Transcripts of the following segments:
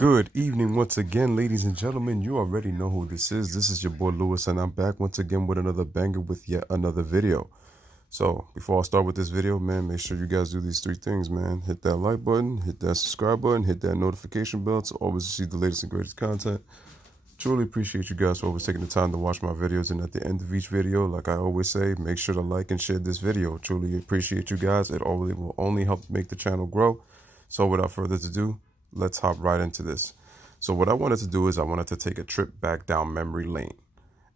Good evening once again, ladies and gentlemen. You already know who this is. This is your boy Lewis, and I'm back once again with another banger with yet another video. So, before I start with this video, man, make sure you guys do these three things, man. Hit that like button, hit that subscribe button, hit that notification bell to always receive the latest and greatest content. Truly appreciate you guys for always taking the time to watch my videos, and at the end of each video, like I always say, make sure to like and share this video. Truly appreciate you guys. It always will only help make the channel grow. So without further ado, let's hop right into this. So what I wanted to do is I wanted to take a trip back down memory lane.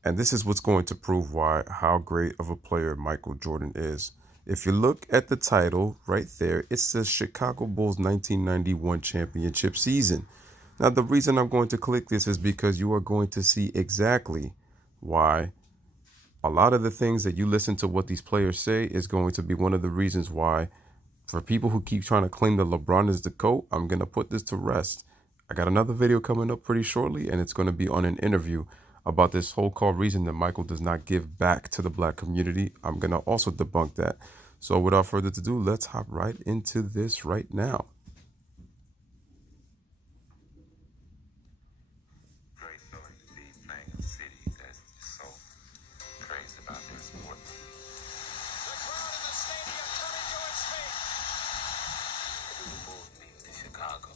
And this is what's going to prove how great of a player Michael Jordan is. If you look at the title right there, it says Chicago Bulls 1991 championship season. Now, the reason I'm going to click this is because you are going to see exactly why a lot of the things that you listen to what these players say is going to be one of the reasons why, for people who keep trying to claim that LeBron is the GOAT, I'm going to put this to rest. I got another video coming up pretty shortly, and it's going to be on an interview about this whole called reason that Michael does not give back to the black community. I'm going to also debunk that. So without further ado, let's hop right into this right now. Great story to be playing in a city that's just so crazy about their sport. The crowd in the stadium coming to its feet. What do the Bulls mean to Chicago?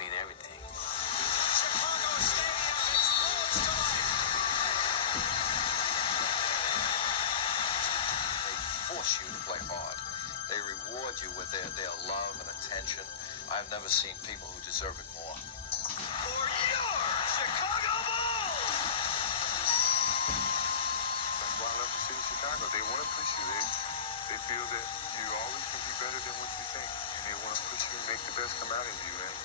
Mean everything. Chicago Stadium explodes to life. They force you to play hard. They reward you with their love and attention. I've never seen people who deserve it more. For your Chicago Bulls. That's why I love the city of Chicago. They want to push you. They feel that you always can be better than what you think. And they want to push you and make the best come out of you. And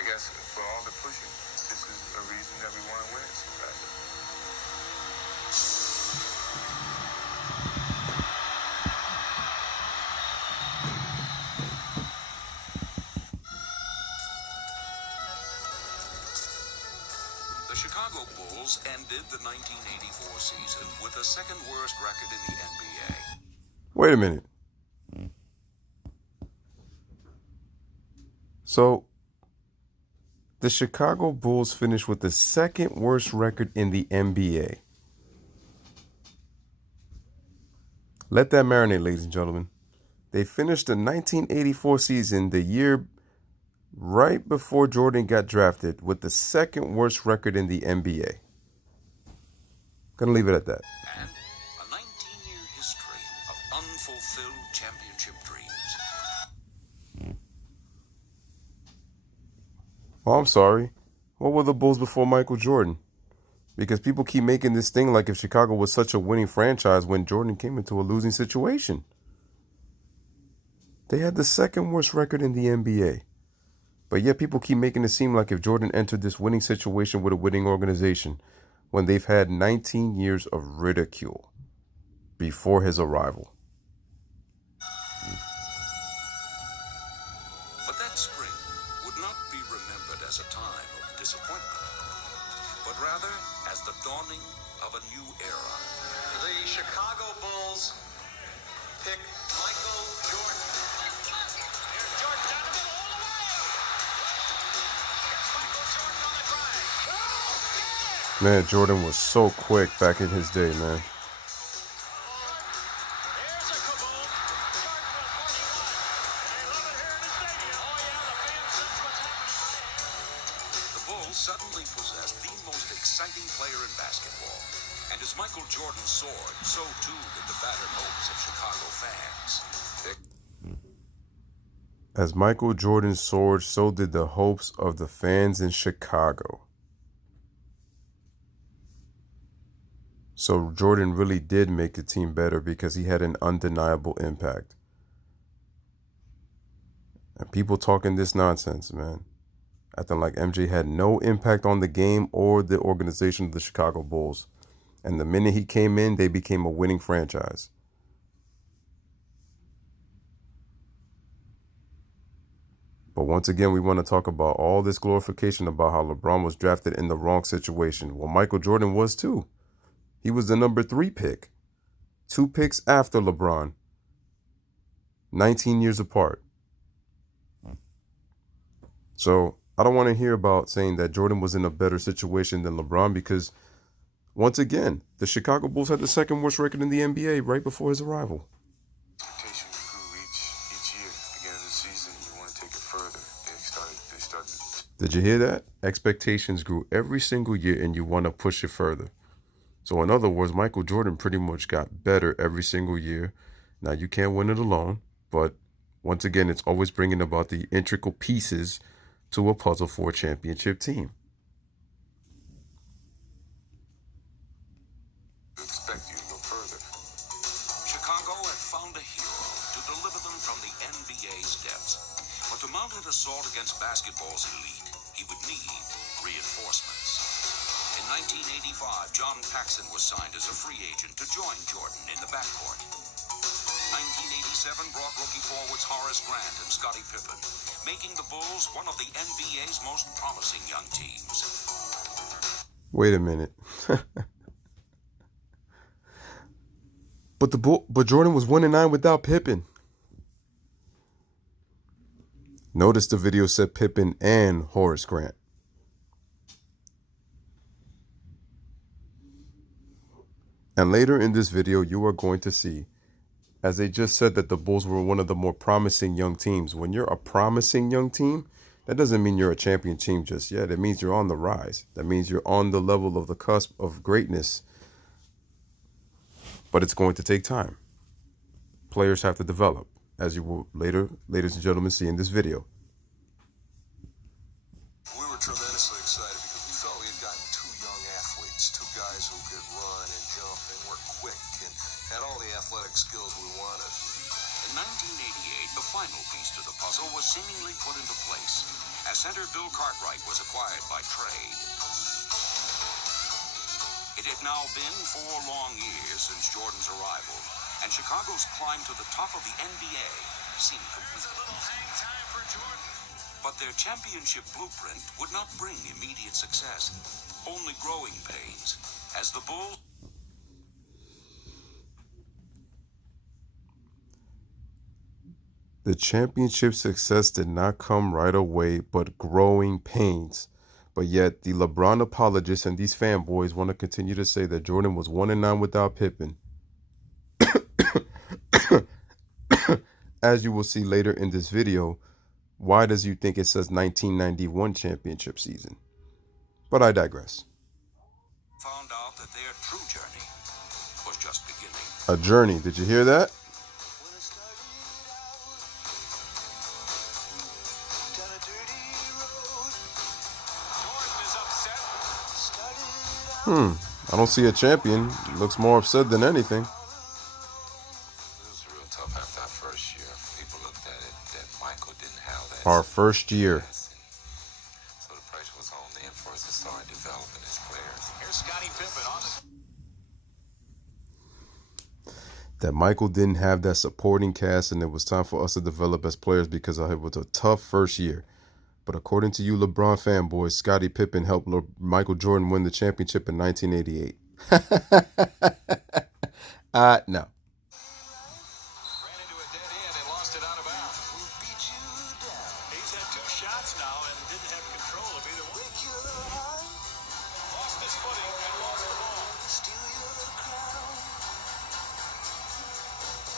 I guess for all the pushing, this is a reason that we want to win it so bad. The Chicago Bulls ended the 1984 season with the second worst record in the NBA. Wait a minute. So, the Chicago Bulls finished with the second worst record in the NBA. Let that marinate, ladies and gentlemen. They finished the 1984 season, the year right before Jordan got drafted, with the second worst record in the NBA. Gonna leave it at that. And a 19-year history of unfulfilled championship dreams. Oh, I'm sorry. What were the Bulls before Michael Jordan? Because people keep making this thing like if Chicago was such a winning franchise when Jordan came into a losing situation. They had the second worst record in the NBA. But yet people keep making it seem like if Jordan entered this winning situation with a winning organization, when they've had 19 years of ridicule before his arrival. But that spring would not be remembered as a time of disappointment, but rather as the dawning of a new era. The Chicago Bulls pick Michael Jordan. Here's Jordan down the middle all the way. Here's Michael Jordan on the drive. Oh, yeah. Man, Jordan was so quick back in his day, man. Here's a kaboom. Jordan with 41. They love it here in the stadium. Oh, yeah, the fans sense what's happening. The Bulls suddenly possessed the most exciting player in basketball. And as Michael Jordan soared, so too did the battered hopes of Chicago fans. As Michael Jordan soared, so did the hopes of the fans in Chicago. So Jordan really did make the team better because he had an undeniable impact. And people talking this nonsense, man, acting like MJ had no impact on the game or the organization of the Chicago Bulls. And the minute he came in, they became a winning franchise. But once again, we want to talk about all this glorification about how LeBron was drafted in the wrong situation. Well, Michael Jordan was too. He was the number 3 pick. 2 picks after LeBron. 19 years apart. So I don't want to hear about saying that Jordan was in a better situation than LeBron because, once again, the Chicago Bulls had the second worst record in the NBA right before his arrival. Expectations grew each year. Beginning of the season, you want to take it further. They started. Did you hear that? Expectations grew every single year and you want to push it further. So in other words, Michael Jordan pretty much got better every single year. Now, you can't win it alone, but once again, it's always bringing about the integral pieces to a puzzle for a championship team. Expect you to go further. Chicago had found a hero to deliver them from the NBA's depths. But to mount an assault against basketball's elite, he would need reinforcements. In 1985, John Paxson was signed as a free agent to join Jordan in the backcourt. 1987 brought rookie forwards Horace Grant and Scottie Pippen, making the Bulls one of the NBA's most promising young teams. Wait a minute. But Jordan was 1-9 without Pippen. Notice the video said Pippen and Horace Grant. And later in this video, you are going to see, as they just said, that the Bulls were one of the more promising young teams. When you're a promising young team, that doesn't mean you're a champion team just yet. It means you're on the rise. That means you're on the level of the cusp of greatness. But it's going to take time. Players have to develop, as you will later, ladies and gentlemen, see in this video. We were tremendously excited because we felt we had gotten two young athletes, two guys who could run and jump and were quick and had all the athletic skills we wanted. In 1988, the final piece to the puzzle was seemingly put into place as center Bill Cartwright was acquired by trade. It had now been 4 long years since Jordan's arrival, and Chicago's climb to the top of the NBA seemed complete. A little hang time for Jordan. But their championship blueprint would not bring immediate success, only growing pains, as the Bulls... The championship success did not come right away, but growing pains. But yet, the LeBron apologists and these fanboys want to continue to say that Jordan was 1-9 without Pippen. As you will see later in this video, why does you think it says 1991 championship season? But I digress. found out that their true journey was just beginning. A journey. Did you hear that? Jordan is upset. I don't see a champion. Looks more upset than anything. It was real tough after our first year. People looked at it that Michael didn't have that. Our first year. So the pressure was on them for us to start developing as players. Here's Scottie Pippen on the That Michael didn't have that supporting cast, and it was time for us to develop as players because it was a tough first year. But according to you LeBron fanboys, Scottie Pippen helped Michael Jordan win the championship in 1988. No. ran into a dead end and lost it out of bounds. He's had 2 shots now and didn't have control of either one. Lost his footing and lost the ball.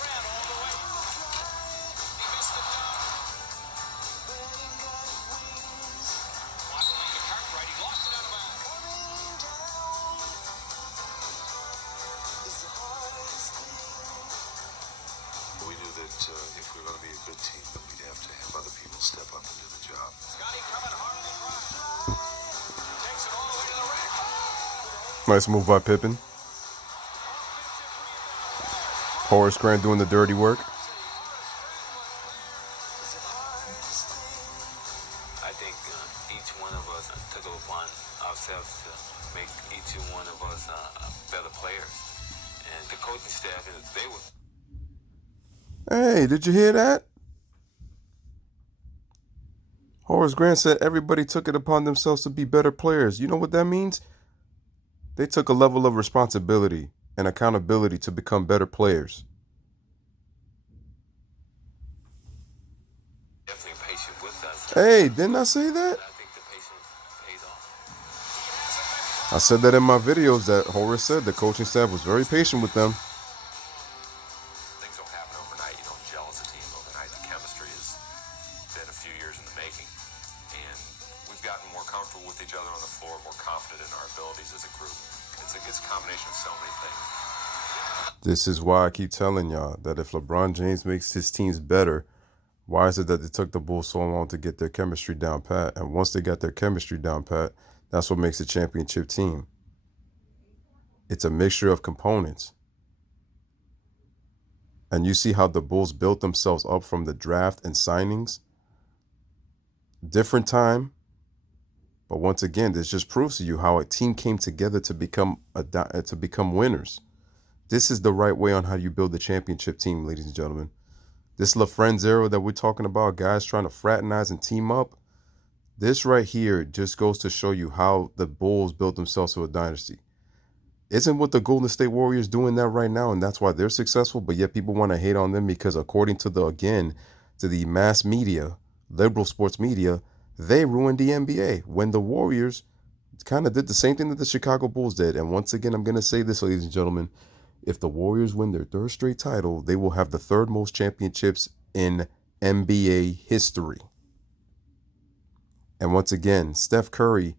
Ran all the way. He missed the dunk. Waddling to Cartwright. He lost it out of bounds. We knew that if we were going to be a good team, that we'd have to have other people step up and do the job. Scottie coming hard on the drive. Takes it all the way to the rack. Nice move by Pippen. Horace Grant doing the dirty work. I think each one of us took it upon ourselves to make each one of us better players. And the coaching staff, they were... Hey, did you hear that? Horace Grant said everybody took it upon themselves to be better players. You know what that means? They took a level of responsibility and accountability to become better players. definitely patient with us. Hey, didn't I say that? I think the I said that in my videos that Horace said the coaching staff was very patient with them. Things don't happen overnight. You don't gel as a team overnight. The chemistry has been a few years in the making. And we've gotten more comfortable with each other on the floor, more confident in our abilities as a group. It's a combination of so many things. This is why I keep telling y'all that if LeBron James makes his teams better, why is it that it took the Bulls so long to get their chemistry down pat? And once they got their chemistry down pat, that's what makes a championship team. It's a mixture of components. And you see how the Bulls built themselves up from the draft and signings. Different time. But once again, this just proves to you how a team came together to become winners. This is the right way on how you build a championship team, ladies and gentlemen. This LaFrentz era that we're talking about, guys trying to fraternize and team up, this right here just goes to show you how the Bulls built themselves to a dynasty. Isn't what the Golden State Warriors doing that right now, and that's why they're successful, but yet people want to hate on them because according to the mass media, liberal sports media, they ruined the NBA when the Warriors kind of did the same thing that the Chicago Bulls did. And once again, I'm going to say this, ladies and gentlemen, if the Warriors win their third straight title, they will have the third most championships in NBA history. And once again, Steph Curry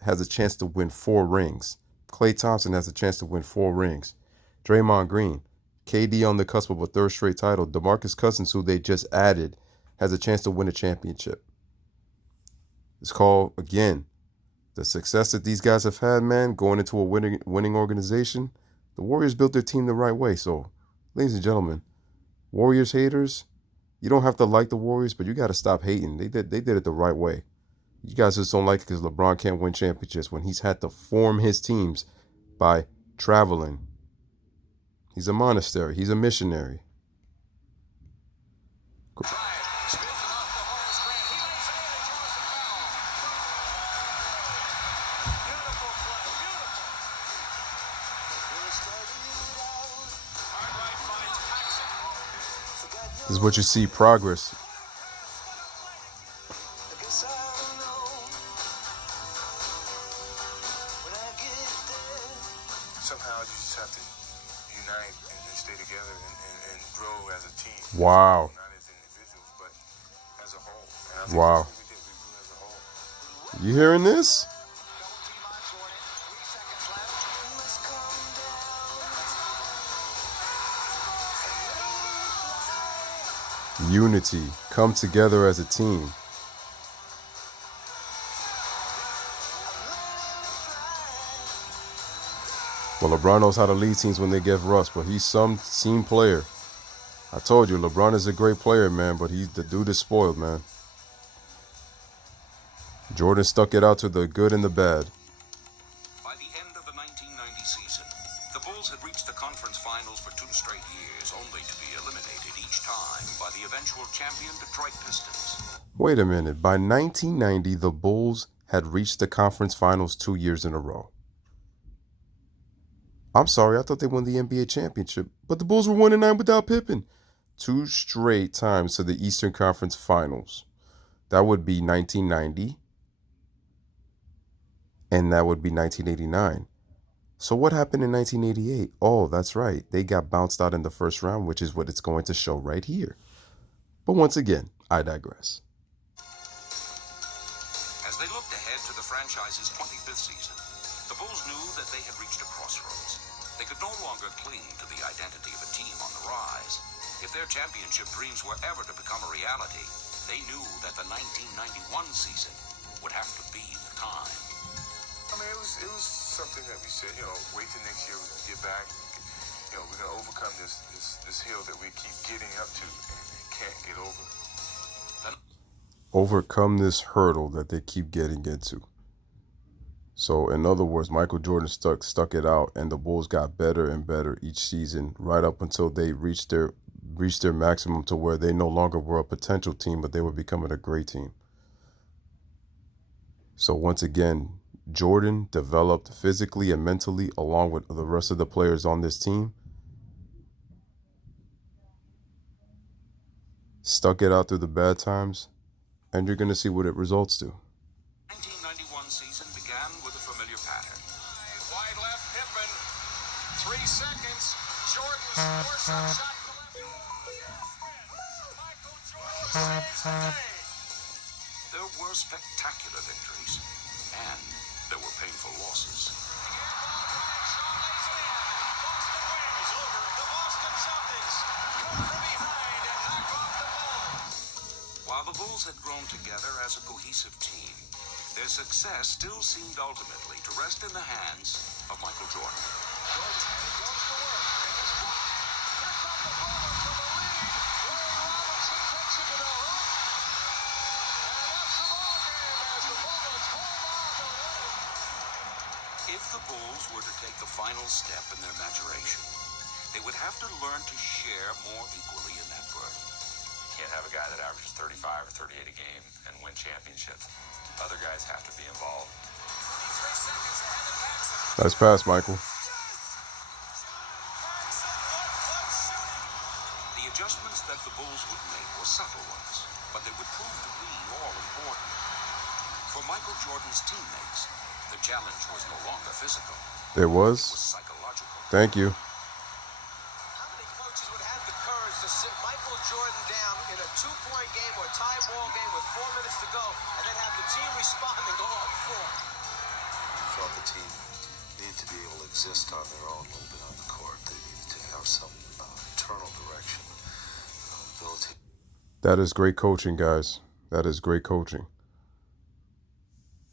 has a chance to win 4 rings. Klay Thompson has a chance to win 4 rings. Draymond Green, KD on the cusp of a third straight title. DeMarcus Cousins, who they just added, has a chance to win a championship. It's called, again, the success that these guys have had, man, going into a winning organization. The Warriors built their team the right way. So, ladies and gentlemen, Warriors haters, you don't have to like the Warriors, but you got to stop hating. They did it the right way. You guys just don't like it because LeBron can't win championships when he's had to form his teams by traveling. He's a monastery. He's a missionary. This is what you see, progress. Somehow you just have to unite and stay together and grow as a team. Wow. Not as individuals, but as a whole. And I think Wow. that's what we did. We grew as a whole. You hearing this? Unity. Come together as a team. Well, LeBron knows how to lead teams when they get rust, but he's some team player. I told you, LeBron is a great player, man, but the dude is spoiled, man. Jordan stuck it out to the good and the bad. By the end of the 1990 season, the Bulls had reached the conference finals for 2 straight years, only to be eliminated each time by the eventual champion Detroit Pistons. Wait a minute. By 1990, the Bulls had reached the conference finals 2 years in a row. I'm sorry, I thought they won the NBA championship, but the Bulls were 1-9 without Pippen. 2 straight times to the Eastern Conference Finals. That would be 1990, and that would be 1989. So what happened in 1988? Oh, that's right. They got bounced out in the first round, which is what it's going to show right here. But once again, I digress. As they looked ahead to the franchise's 25th season, the Bulls knew that they had reached a crossroads. They could no longer cling to the identity of a team on the rise. If their championship dreams were ever to become a reality, they knew that the 1991 season would have to be the time. I mean, it was something that we said, wait till next year, we're going to get back. We're going to overcome this hill that we keep getting up to and can't get over. Overcome this hurdle that they keep getting into. So, in other words, Michael Jordan stuck it out, and the Bulls got better and better each season, right up until they reached their maximum to where they no longer were a potential team, but they were becoming a great team. So, once again, Jordan developed physically and mentally along with the rest of the players on this team. Stuck it out through the bad times, and you're going to see what it results to. 1991 season began with a familiar pattern. 3 seconds. Jordan's four-shot shot to left. Michael Jordan saves the day. There were spectacular victories, and there were painful losses. While the Bulls had grown together as a cohesive team, their success still seemed ultimately to rest in the hands of Michael Jordan. If the Bulls were to take the final step in their maturation, they would have to learn to share more equally in that burden. You can't have a guy that averages 35 or 38 a game and win championships. Other guys have to be involved. Nice pass, Michael. The adjustments that the Bulls would make were subtle ones, but they would prove to be all important. For Michael Jordan's teammates, the challenge was no longer physical. It was. It was psychological. Thank you. How many coaches would have the courage to sit Michael Jordan down in a 2-point game or a tie ball game with 4 minutes to go and then have the team respond and go up 4? I felt the team needed to be able to exist on their own a little bit on the court. They needed to have some internal direction, ability. That is great coaching, guys. That is great coaching.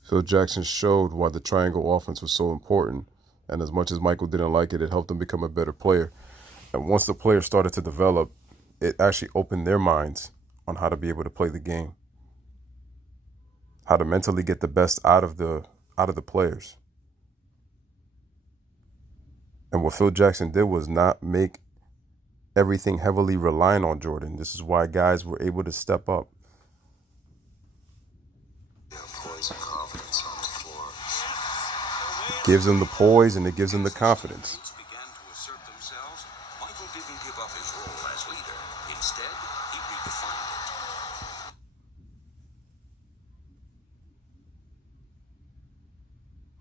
Phil Jackson showed why the triangle offense was so important. And as much as Michael didn't like it, it helped him become a better player. And once the players started to develop, it actually opened their minds on how to be able to play the game. How to mentally get the best out of the players. And what Phil Jackson did was not make everything heavily reliant on Jordan. This is why guys were able to step up. Poise and confidence on the floor. Gives them the poise and it gives them the confidence. Began to assert themselves. Michael didn't give up his role as leader. Instead, he redefined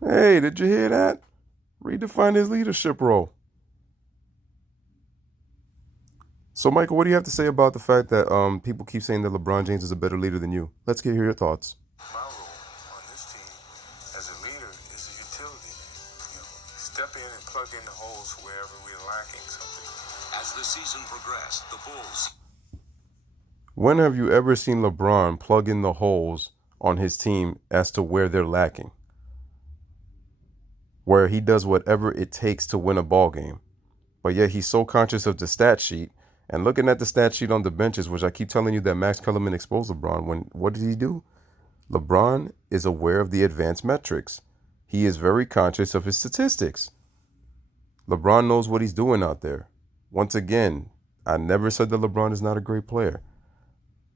it. Hey, did you hear that? Redefine his leadership role. So, Michael, what do you have to say about the fact that people keep saying that LeBron James is a better leader than you? Let's hear your thoughts. My role on this team as a leader is a utility. Step in and plug in the holes wherever we're lacking something. As the season progressed, the Bulls. When have you ever seen LeBron plug in the holes on his team as to where they're lacking? Where he does whatever it takes to win a ball game. But yet he's so conscious of the stat sheet and looking at the stat sheet on the benches, which I keep telling you that Max Kellerman exposed LeBron. What did he do? LeBron is aware of the advanced metrics. He is very conscious of his statistics. LeBron knows what he's doing out there. Once again, I never said that LeBron is not a great player.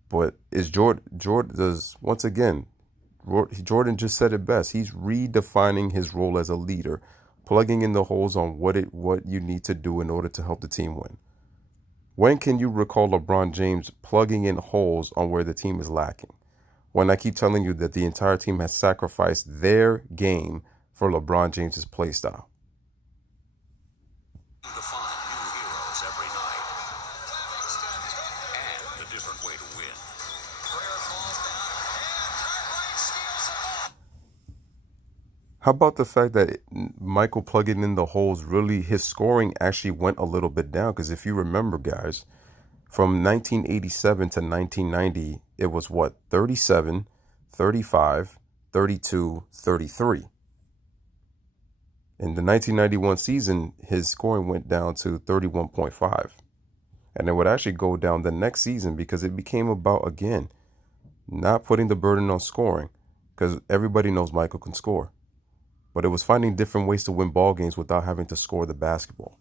But is Jordan just said it best. He's redefining his role as a leader, plugging in the holes on what you need to do in order to help the team win. When can you recall LeBron James plugging in holes on where the team is lacking? When I keep telling you that the entire team has sacrificed their game for LeBron James's play style. Define new heroes every night. And a different way to win. How about the fact that Michael plugging in the holes, really his scoring actually went a little bit down? Because if you remember, guys, from 1987 to 1990, it was what? 37, 35, 32, 33. In the 1991 season, his scoring went down to 31.5. And it would actually go down the next season because it became about, again, not putting the burden on scoring. Because everybody knows Michael can score. But it was finding different ways to win ball games without having to score the basketball.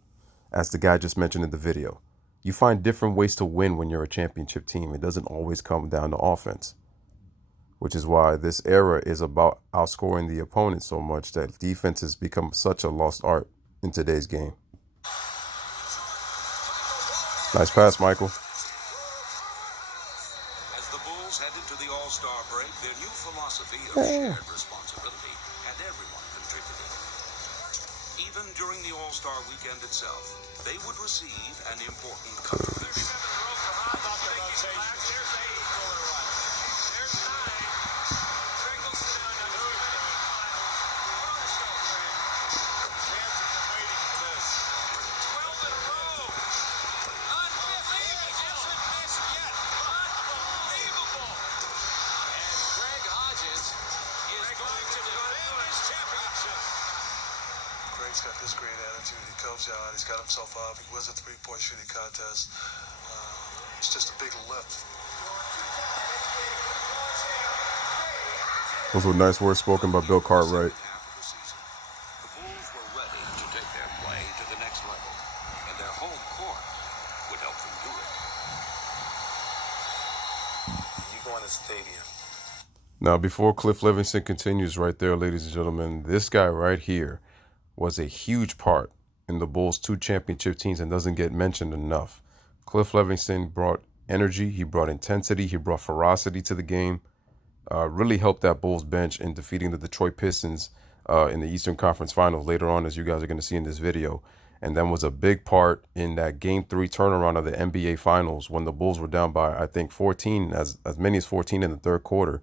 As the guy just mentioned in the video. You find different ways to win when you're a championship team. It doesn't always come down to offense. Which is why this era is about outscoring the opponent so much that defense has become such a lost art in today's game. Nice pass, Michael. As the Bulls head into the All-Star break, their new philosophy of shared responsibility had everyone contributing. Even during the All-Star weekend itself, they would receive an important cut. Greg's got this great attitude. He comes out, he's got himself up, he wins a three-point shooting contest. It's just a big lift. Those were nice words spoken by Bill Cartwright. The Bulls were ready to take their play to the next level, and their home court would help them do it. You go in the stadium. Now, before Cliff Levingston continues right there, ladies and gentlemen, this guy right here was a huge part in the Bulls' 2 championship teams and doesn't get mentioned enough. Cliff Levingston brought energy, he brought intensity, he brought ferocity to the game. Really helped that Bulls bench in defeating the Detroit Pistons in the Eastern Conference Finals later on, as you guys are going to see in this video. And then was a big part in that Game 3 turnaround of the NBA Finals when the Bulls were down by, I think, 14, as many as 14 in the third quarter.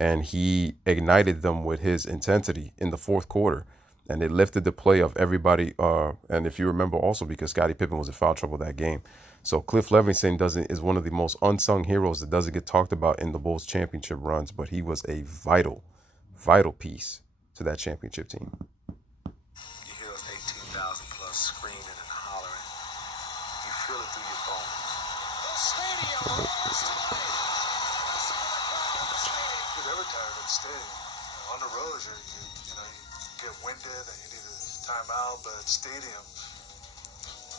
And he ignited them with his intensity in the fourth quarter. And it lifted the play of everybody. And if you remember also, because Scottie Pippen was in foul trouble that game. So Cliff Levingston is one of the most unsung heroes that doesn't get talked about in the Bulls championship runs. But he was a vital piece to that championship team. You hear those 18,000 plus screaming and hollering. You feel it through your bones. The stadium roars tonight. You're never tired of the stadium. On the road, you get winded and you need a timeout, but at the stadium,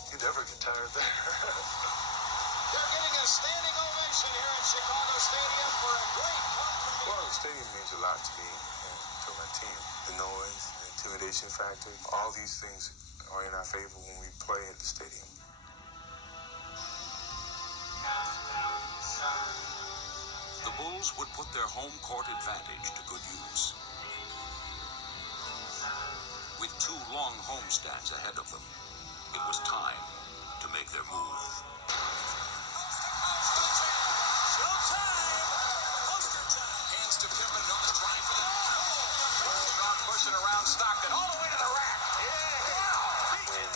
you never get tired there. They're getting a standing ovation here at Chicago Stadium for a great performance. Well, the stadium means a lot to me and to my team. The noise, the intimidation factor, all these things are in our favor when we play at the stadium. The Bulls would put their home court advantage to good use. With 2 long homestands ahead of them, it was time to make their move. Hands to Pippen, no trying for the strong pushing around Stockton all the way to the rack. When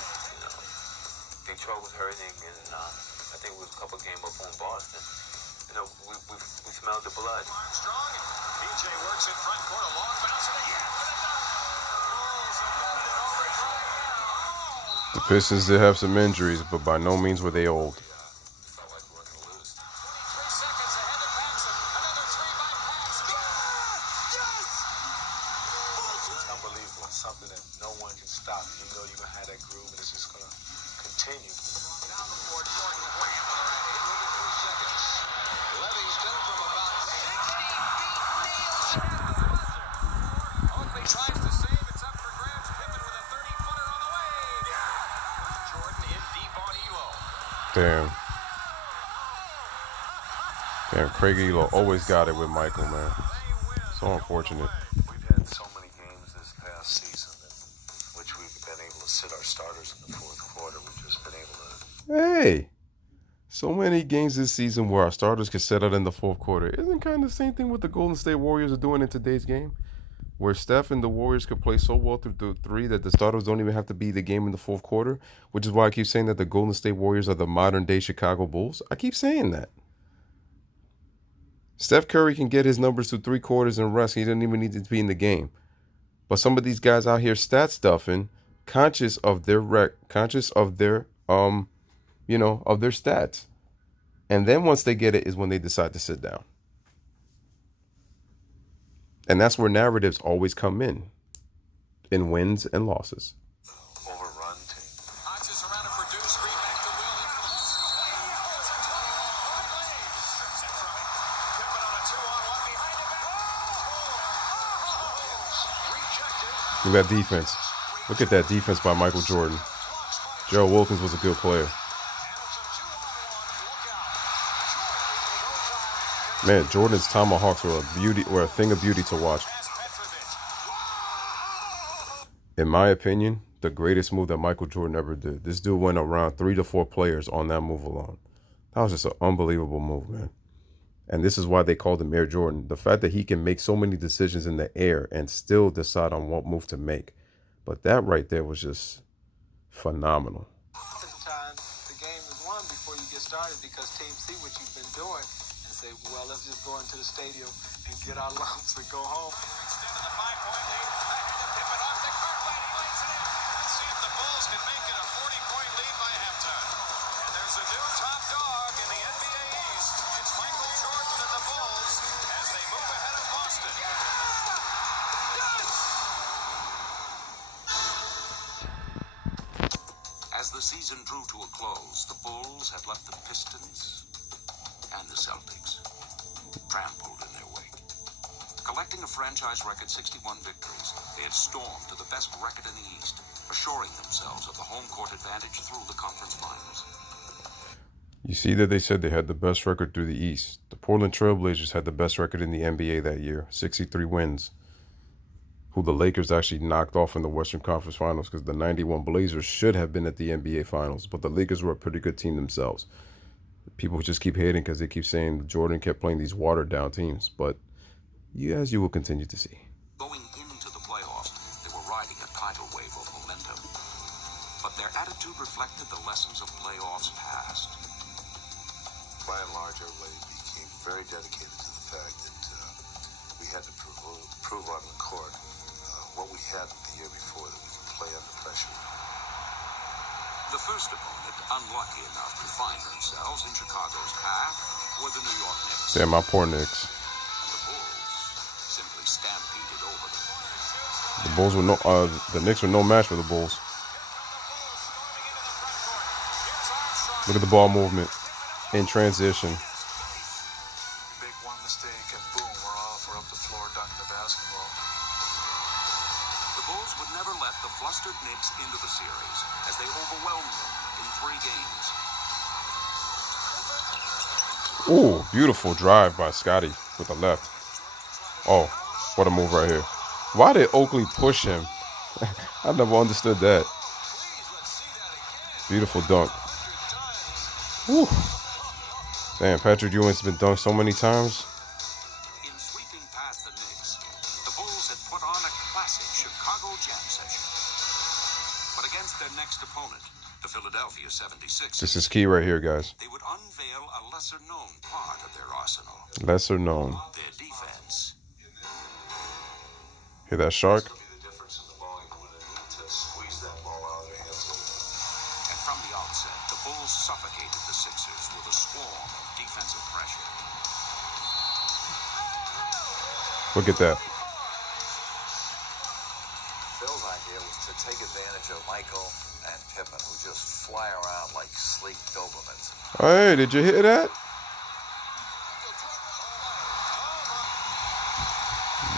Detroit was hurting, and I think we was a couple game up on Boston. We smelled the blood. Armstrong, DJ works in front court, a long bounce and a The Pistons did have some injuries, but by no means were they old. Felt like we weren't going to lose. 3 seconds ahead to Paxson. Another 3 by Paxson. Yes! It's unbelievable. It's something that no one can stop. You know you're going to have that groove, and it's just going to continue. Down the court, Jordan wham on the right. 3 seconds. Livingston from about 60 feet. Oakley tries to save. It's up for grabs. Pippen with a 30-footer on the way. Jordan in deep on Elo. Damn, Craig Elo always got it with Michael, man. So unfortunate. We've had so many games this past season in which we've been able to sit our starters in the fourth quarter. We've just been able to. Hey, so many games this season where our starters could set out in the fourth quarter. Isn't kind of the same thing what the Golden State Warriors are doing in today's game? Where Steph and the Warriors could play so well through the 3 that the starters don't even have to be the game in the fourth quarter, which is why I keep saying that the Golden State Warriors are the modern-day Chicago Bulls. I keep saying that. Steph Curry can get his numbers through 3 quarters and rest. He doesn't even need to be in the game. But some of these guys out here stat stuffing, conscious of their of their stats. And then once they get it is when they decide to sit down. And that's where narratives always come in wins and losses. Overrun team. Hodges around it for Deuce. Screen back to Williams. Pippen on a 2-on-1 behind the back. Rejected. Look at that defense. Look at that defense by Michael Jordan. Gerald Wilkins was a good player. Man, Jordan's tomahawks were a thing of beauty to watch. In my opinion, the greatest move that Michael Jordan ever did. This dude went around 3 to 4 players on that move alone. That was just an unbelievable move, man. And this is why they called him Air Jordan. The fact that he can make so many decisions in the air and still decide on what move to make. But that right there was just phenomenal. Sometimes the game is won before you get started because teams see what you've been doing and say, well, let's just go into the stadium and get our lumps and go home. Extended the 5-point lead. Ahead to Pippen off the Cartwright. He lays it in. Let's see if the Bulls can make it a 40-point lead by halftime. And there's a new top dog in the NBA East. It's Michael Jordan and the Bulls as they move ahead of Boston. As the season drew to a close, the Bulls had left the Pistons and the Celtics trampled in their wake. Collecting a franchise record 61 victories, they had stormed to the best record in the East, assuring themselves of the home court advantage through the conference finals. You see that they said they had the best record through the East. The Portland Trailblazers had the best record in the NBA that year, 63 wins, who the Lakers actually knocked off in the Western Conference Finals because the 91 Blazers should have been at the NBA Finals, but the Lakers were a pretty good team themselves. People just keep hating because they keep saying Jordan kept playing these watered-down teams, but as you will continue to see. Going into the playoffs, they were riding a tidal wave of momentum, but their attitude reflected the lessons of playoffs past. By and large, everybody became very dedicated to the fact that we had to prove on the court what we had the year before, that we could play under pressure. The first opponent, unlucky enough to find themselves in Chicago's path, were the New York Knicks. Damn, my poor Knicks. And the Bulls simply stampeded over them. The Bulls were the Knicks were no match for the Bulls. Look at the ball movement in transition. Big one mistake and boom, we're off. We're up the floor dunking the basketball. The Bulls would never let the flustered Knicks into the series as they overwhelmed them in 3 games. Ooh, beautiful drive by Scotty with the left. Oh, what a move right here. Why did Oakley push him? I never understood that. Beautiful dunk. Woo. Damn, Patrick Ewing's been dunked so many times. In sweeping past the Knicks, the Bulls had put on a classic Chicago jam session. But against their next opponent, the Philadelphia 76ers, This is key right here, guys. they would unveil a lesser-known part of their arsenal, Lesser known. their defense. Hear that shark? It'll be the difference in the volume when they need to squeeze that ball out of their hands. And from the outset, the Bulls suffocated the Sixers with a swarm of defensive pressure. Look at that. Phil's idea was to take advantage of Michael and Pippen, who just fly around like sleek Dobermans. Hey, did you hear that?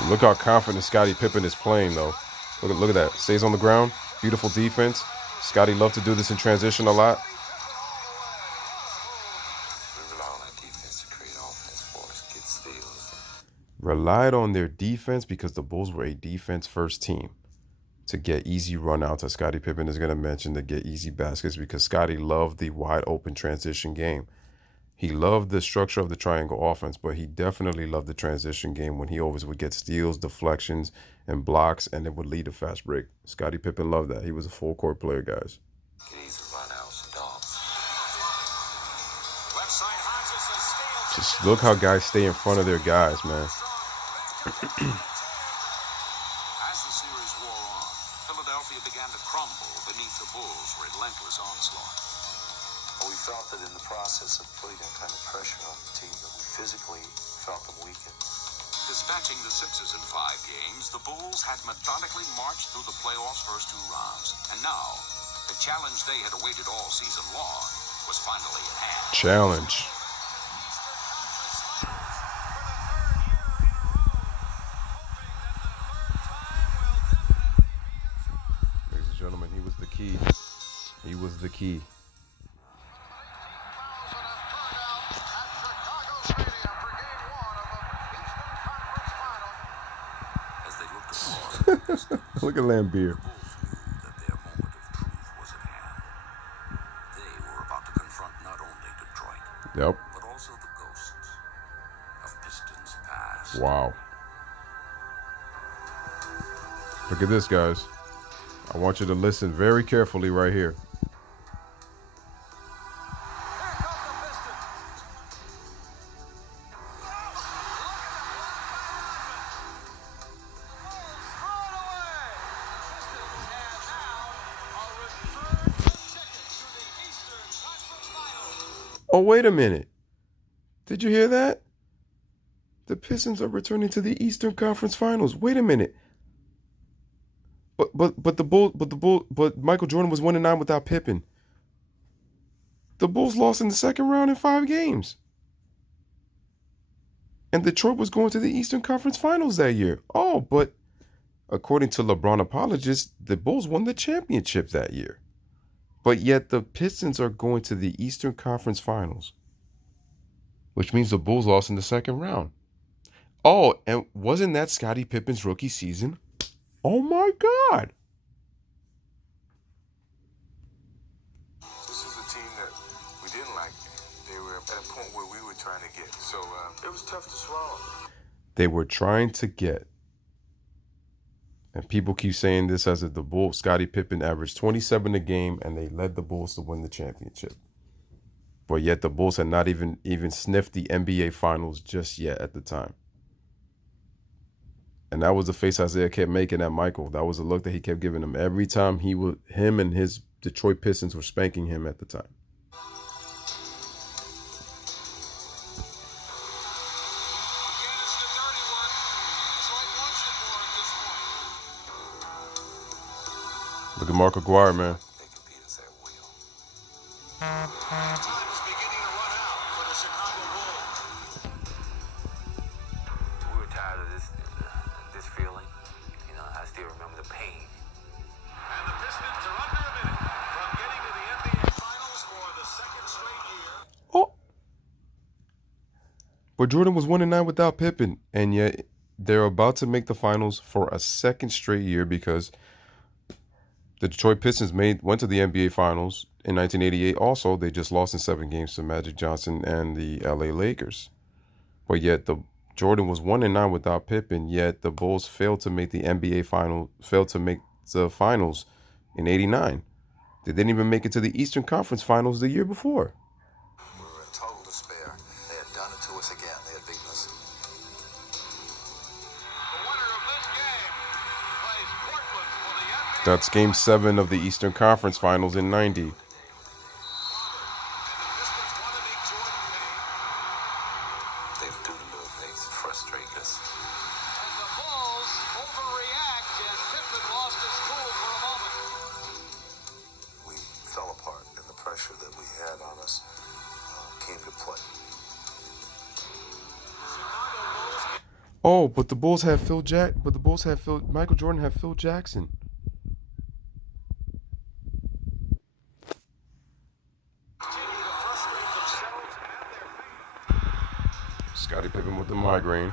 Look how confident Scottie Pippen is playing, though. Look at that. Stays on the ground. Beautiful defense. Scottie loved to do this in transition a lot. We rely on our defense to create offense for us, get steals. Relied on their defense because the Bulls were a defense-first team to get easy run-outs, as Scottie Pippen is going to mention, to get easy baskets because Scottie loved the wide-open transition game. He loved the structure of the triangle offense, but he definitely loved the transition game when he always would get steals, deflections, and blocks, and it would lead to fast break. Scottie Pippen loved that. He was a full-court player, guys. Get easy run-outs and dunks. Left side, Hodges, a steal. Just look how guys stay in front of their guys, man. As the series wore on, Philadelphia began to crumble beneath the Bulls' relentless onslaught. We felt that in the process of putting that kind of pressure on the team, that we physically felt them weaken. Dispatching the Sixers in 5 games, the Bulls had methodically marched through the playoffs' first 2 rounds. And now, the challenge they had awaited all season long was finally at hand. Challenge. Ladies and gentlemen, he was the key. He was the key. As they looked across, Look at Lambeer. that their Yep. but also the ghosts of Pistons past. Wow. Look at this, guys. I want you to listen very carefully right here. Oh, wait a minute. Did you hear that? The Pistons are returning to the Eastern Conference Finals. Wait a minute. But Michael Jordan was 1-9 without Pippen. The Bulls lost in the second round in 5 games. And Detroit was going to the Eastern Conference Finals that year. Oh, but according to LeBron apologists, the Bulls won the championship that year. But yet the Pistons are going to the Eastern Conference Finals, which means the Bulls lost in the second round. Oh, and wasn't that Scottie Pippen's rookie season? Oh my God. This is a team that we didn't like. They were at a point where we were trying to get. So it was tough to swallow. They were trying to get. And people keep saying this as if the Bulls, Scottie Pippen averaged 27 a game and they led the Bulls to win the championship. But yet the Bulls had not even sniffed the NBA Finals just yet at the time. And that was the face Isaiah kept making at Michael. That was a look that he kept giving him every time him and his Detroit Pistons were spanking him at the time. Look at Mark Aguirre, man. Time is beginning to run out for the Chicago Bulls. We were tired of this feeling. You know, I still remember the pain. And the Pistons are under a minute from getting to the NBA Finals for the second straight year. Oh. But Jordan was 1-9 without Pippen, and yet they're about to make the finals for a second straight year because the Detroit Pistons went to the NBA Finals in 1988. Also, they just lost in 7 games to Magic Johnson and the LA Lakers. But yet Jordan was 1-9 without Pippen, yet the Bulls failed to make the NBA Finals, failed to make the finals in 89. They didn't even make it to the Eastern Conference Finals the year before. We were in total despair. They had done it to us again. They had beaten us. The winner of this game plays Portland for the NBA. That's Game 7 of the Eastern Conference Finals in 90. And the Pistons want to make Jordan pay. They do little things to frustrate us. And the Bulls overreact, and Pippen lost his cool for a moment. We fell apart, and the pressure that we had on us came to play. Oh, but the Bulls had Michael Jordan had Phil Jackson. Scottie Pippen with the migraine.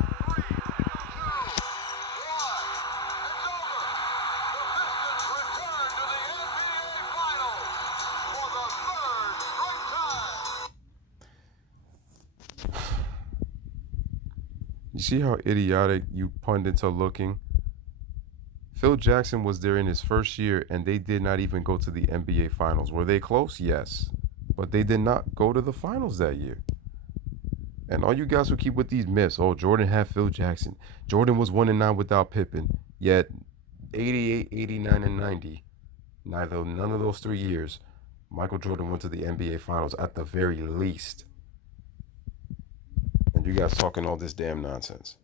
You see how idiotic you pundits are looking? Phil Jackson was there in his first year, and they did not even go to the NBA Finals. Were they close? Yes. But they did not go to the finals that year. And all you guys who keep with these myths, oh, Jordan had Phil Jackson. Jordan was 1-9 without Pippen. Yet 88, 89, and 90, none of those 3 years, Michael Jordan went to the NBA Finals at the very least. And you guys talking all this damn nonsense.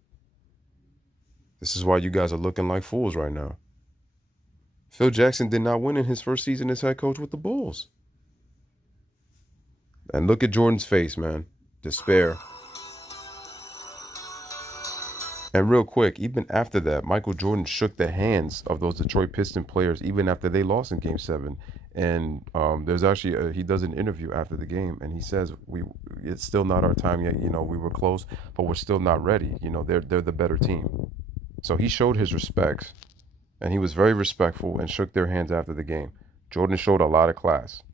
This is why you guys are looking like fools right now. Phil Jackson did not win in his first season as head coach with the Bulls. And look at Jordan's face, man. Despair. And real quick, even after that, Michael Jordan shook the hands of those Detroit Pistons players even after they lost in Game 7. And there's actually he does an interview after the game, and he says it's still not our time yet. You know, we were close, but we're still not ready. You know, they're the better team. So he showed his respects, and he was very respectful and shook their hands after the game. Jordan showed a lot of class,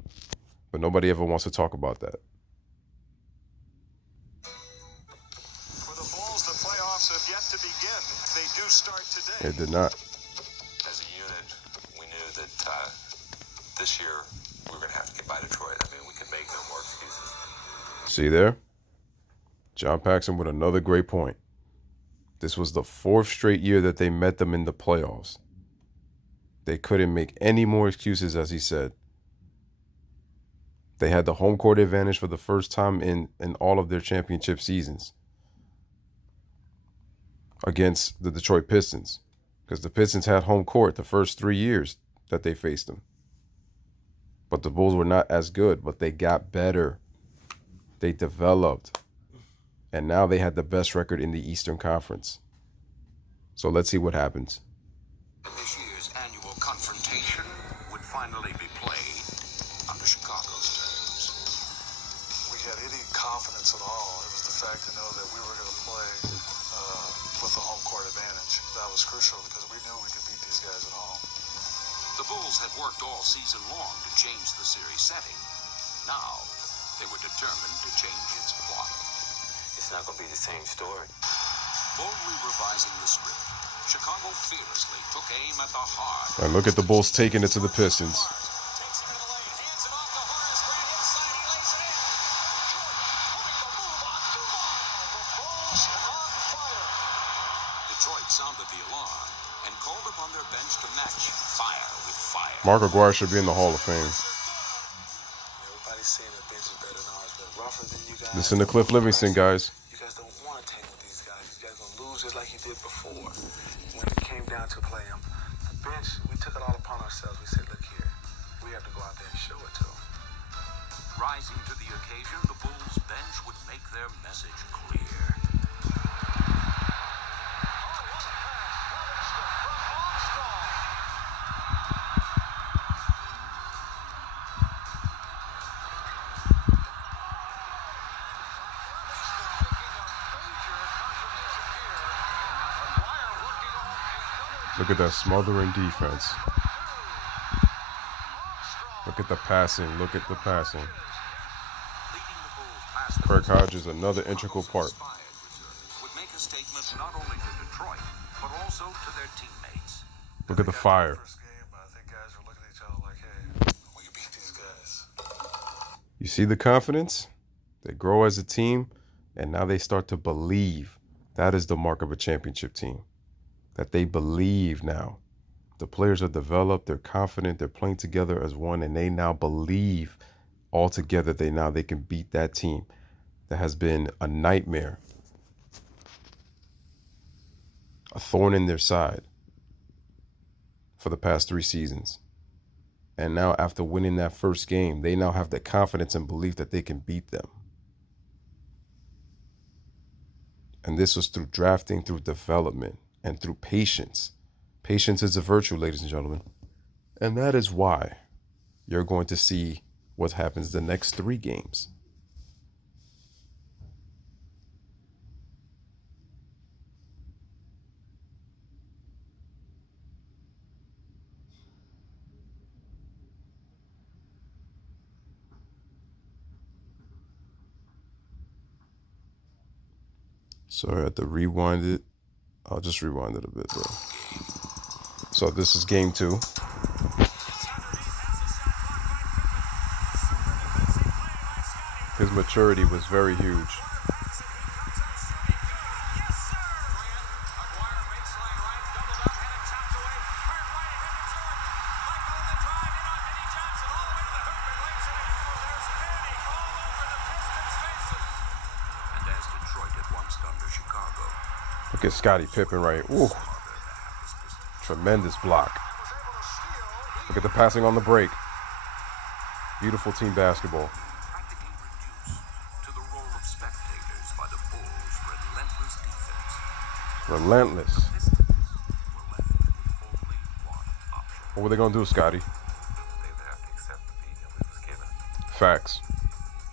but nobody ever wants to talk about that. today. It did not. As a unit, we knew that this year we were going to have to get by Detroit. I mean, we could make no more excuses. See there? John Paxson with another great point. This was the 4th straight year that they met them in the playoffs. They couldn't make any more excuses, as he said. They had the home court advantage for the first time in all of their championship seasons against the Detroit Pistons, because the Pistons had home court the first 3 years that they faced them. But the Bulls were not as good, but they got better. They developed. And now they had the best record in the Eastern Conference. So let's see what happens. This year's annual confrontation would finally be played under Chicago's terms. We had any confidence at all. It was the fact to know that we were going to play with the home court advantage. That was crucial because we knew we could beat these guys at home. The Bulls had worked all season long to change the series setting. Now, they were determined to change its plot. It's not going to be the same story. Boldly revising the script, Chicago fearlessly took aim at the heart. And look at the Bulls taking it to the Pistons. Takes it into the lane, hands it off to Horace Grant inside, he lays it in. Jordan, moving the move on Duval. The Bulls on fire. Detroit sounded the alarm and called upon their bench to match fire with fire. Mark Aguirre should be in the Hall of Fame. Everybody's saying the bench is better than ours, but rougher than you guys. Listen to Cliff Livingston, guys. You guys don't want to tank with these guys. You guys going to lose just like you did before. When it came down to play them, the bench, we took it all upon ourselves. We said, look here, we have to go out there and show it to them. Rising to the occasion, the Bulls bench would make their message clear. Look at that smothering defense. Look at the passing. Look at the passing. Craig Hodges, another integral part. Would make a statement not only to Detroit, but also to their teammates. Look at the fire. First game, I think guys were looking at each other like, hey, we can beat these guys. You see the confidence? They grow as a team, and now they start to believe. That is the mark of a championship team. That they believe now. The players are developed, they're confident, they're playing together as one, and they now believe all together they can beat that team that has been a nightmare, a thorn in their side for the past 3 seasons. And now after winning that first game, they now have the confidence and belief that they can beat them. And this was through drafting, through development, and through patience. Patience is a virtue, ladies and gentlemen. And that is why you're going to see what happens the next 3 games. Sorry, I had to rewind it. I'll just rewind it a bit, though. So this is game 2. His maturity was very huge. Look at Scottie Pippen right. Ooh. Tremendous block. Look at the passing on the break. Beautiful team basketball. Relentless. What were they going to do, Scottie? They would have to accept the beating that was given. Facts.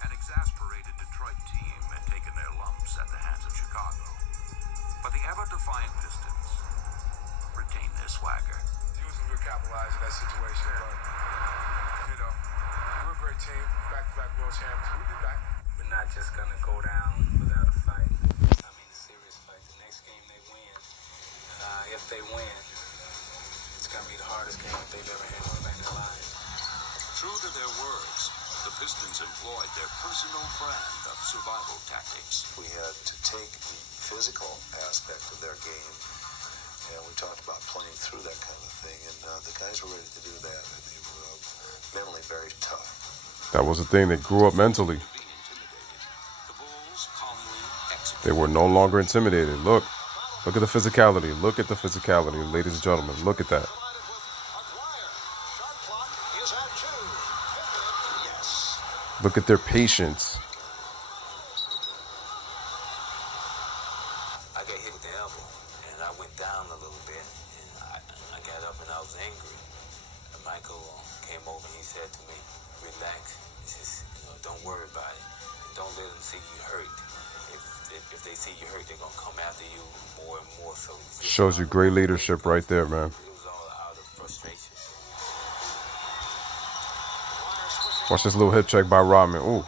An exasperated Detroit team had taken their lumps at the hands of Chicago. But the ever-defiant Pistons retained their swagger. Usually we'll capitalize in that situation, but, you know, we're a great team, back-to-back world champions. We'll be back. We're not just going to go down without a fight. I mean, a serious fight. The next game they win, if they they win, it's going to be the hardest game that they've ever handled in their lives. True to their words, the Pistons employed their personal brand of survival tactics. We had to take the physical aspect of their game, and we talked about playing through that kind of thing, and the guys were ready to do that. They were mentally very tough. That was the thing. They grew up mentally. They were no longer intimidated. Look at the physicality. Look at the physicality, ladies and gentlemen. Look at that. Look at their patience. I got hit with the elbow, and I went down a little bit, and I got up and I was angry. And Michael came over and he said to me, relax. He says, don't worry about it. And don't let them see you hurt. If they see you hurt, they're going to come after you more and more. So shows you great leadership right there, man. It was all out of frustration. Watch this little hip check by Rodman. Ooh. In the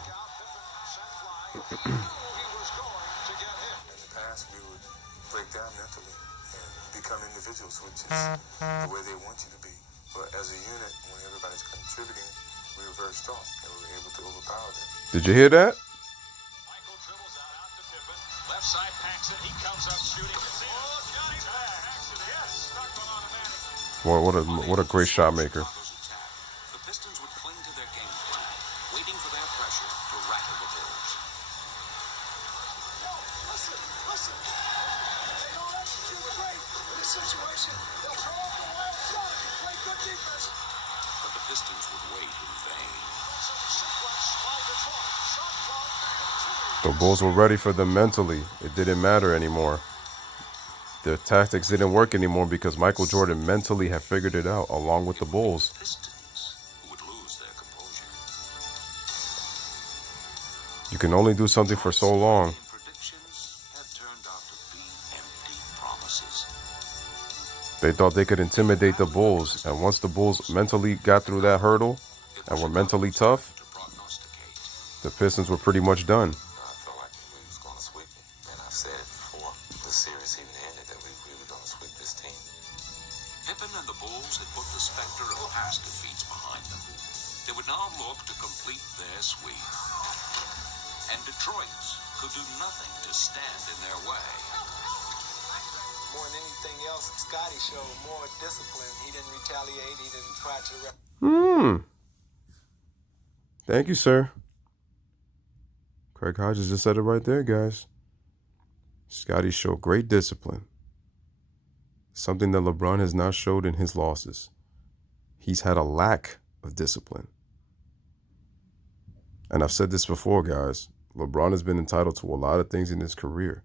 past, we would break down mentally and become individuals, which is the way they want you to be. But as a unit, when everybody's contributing, we were very strong and we were able to overpower them. Did you hear that? Michael dribbles out to Pippen. Left side packs it. He comes up shooting. It's in. Oh, Johnny Paxson. Yes, stuck on automatic. What a great shot maker. The Pistons would cling to their game plan, waiting for their pressure to rattle the Bulls. Listen. They don't execute great in this situation. They'll throw up the wild shot and play good defense. But the Pistons would wait in vain. The Bulls were ready for them mentally. It didn't matter anymore. Their tactics didn't work anymore because Michael Jordan mentally had figured it out along with the Bulls. Pistons who would lose their composure. You can only do something for so long. Predictions had turned out to be empty promises. They thought they could intimidate the Bulls, and once the Bulls mentally got through that hurdle and were mentally tough, the Pistons were pretty much done. I felt like we was going to sweep them, and I said before the series even ended that we were going to sweep this team. Pippen and the Bulls had put the specter of past defeats behind them. They would now look to complete their sweep. And Detroit's could do nothing to stand in their way. More than anything else, Scotty showed more discipline. He didn't retaliate. He didn't try to... Thank you, sir. Craig Hodges just said it right there, guys. Scotty showed great discipline. Something that LeBron has not showed in his losses. He's had a lack of discipline. And I've said this before, guys. LeBron has been entitled to a lot of things in his career.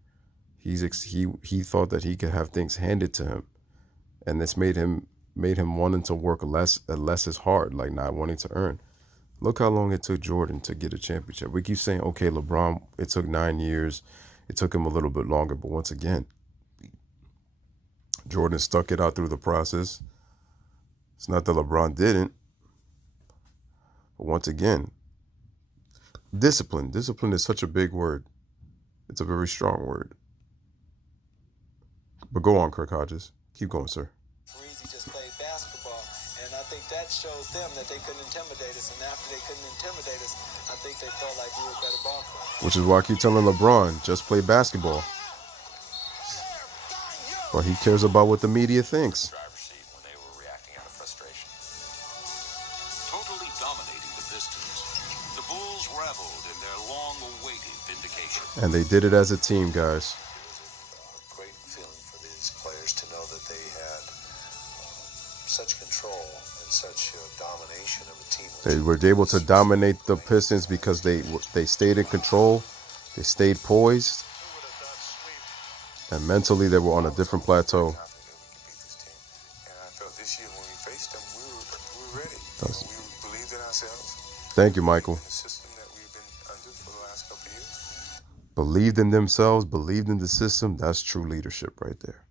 He thought that he could have things handed to him, and this made him wanting to work less as hard, like not wanting to earn. Look how long it took Jordan to get a championship. We keep saying, okay, LeBron, it took 9 years. It took him a little bit longer, but once again, Jordan stuck it out through the process. It's not that LeBron didn't, but once again, discipline. Discipline is such a big word. It's a very strong word. But go on, Kirk Hodges. Keep going, sir. Reezy just played basketball, and I think that showed them that they couldn't intimidate us. And after they couldn't intimidate us, I think they felt like we were better ball players. Which is why I keep telling LeBron, just play basketball. But he cares about what the media thinks. Driver's seat when they were reacting out of frustration. Totally dominating the Pistons, the Bulls reveled in their long-awaited vindication. And they did it as a team, guys. Great feeling for these players to know that they had such control and such domination of a team. They were able to dominate the Pistons because they stayed in control, they stayed poised, and mentally they were on a different plateau. And I felt this year when we faced them, we were ready. We believed in ourselves. Thank you, Michael. The system that we've been under for the last couple of years. Believed in themselves, believed in the system. That's true leadership right there.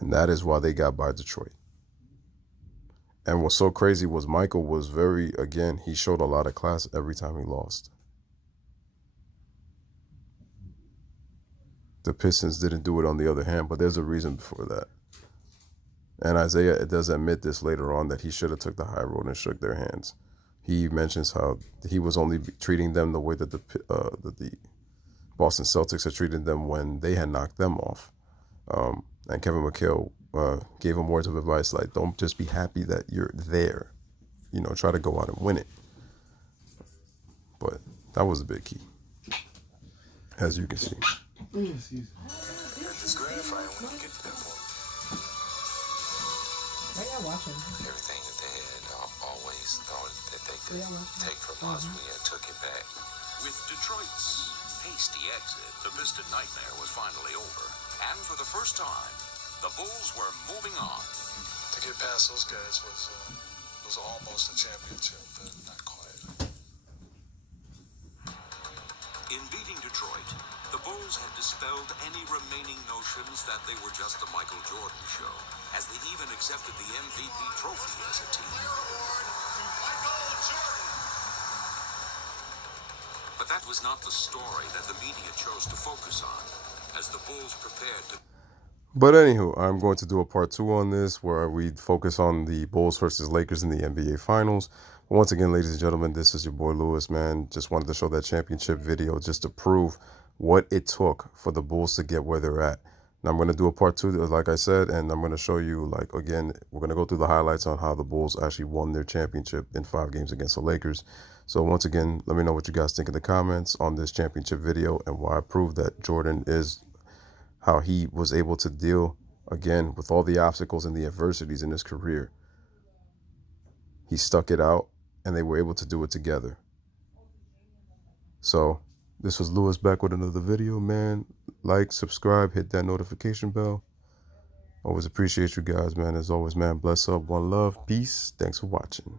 And that is why they got by Detroit. And what's so crazy was Michael was he showed a lot of class every time he lost. the Pistons didn't do it on the other hand, but there's a reason before that. And Isaiah does admit this later on, that he should have took the high road and shook their hands. He mentions how he was only treating them the way that the Boston Celtics had treated them when they had knocked them off. And Kevin McHale gave him words of advice like, don't just be happy that you're there. You know, try to go out and win it. But that was a big key, as you can see. It's gratifying when you get to that point. Everything that they had always thought that they could take from us, we had took it back. With Detroit's hasty exit, the Piston nightmare was finally over. And for the first time, the Bulls were moving on. To get past those guys was almost a championship, but not quite. In beating Detroit, the Bulls had dispelled any remaining notions that they were just the Michael Jordan show, as they even accepted the MVP trophy as a team. But that was not the story that the media chose to focus on, as the Bulls prepared to... But anywho, I'm going to do a part 2 on this, where we focus on the Bulls versus Lakers in the NBA Finals. Once again, ladies and gentlemen, this is your boy Lewis, man. Just wanted to show that championship video just to prove what it took for the Bulls to get where they're at. Now I'm going to do a part 2, like I said, and I'm going to show you, like, again, we're going to go through the highlights on how the Bulls actually won their championship in 5 games against the Lakers. So once again, let me know what you guys think in the comments on this championship video and why I proved that Jordan is, how he was able to deal, again, with all the obstacles and the adversities in his career. He stuck it out, and they were able to do it together. So this was Lewis back with another video, man. Like, subscribe, hit that notification bell. Always appreciate you guys, man. As always, man, bless up, one love, peace. Thanks for watching.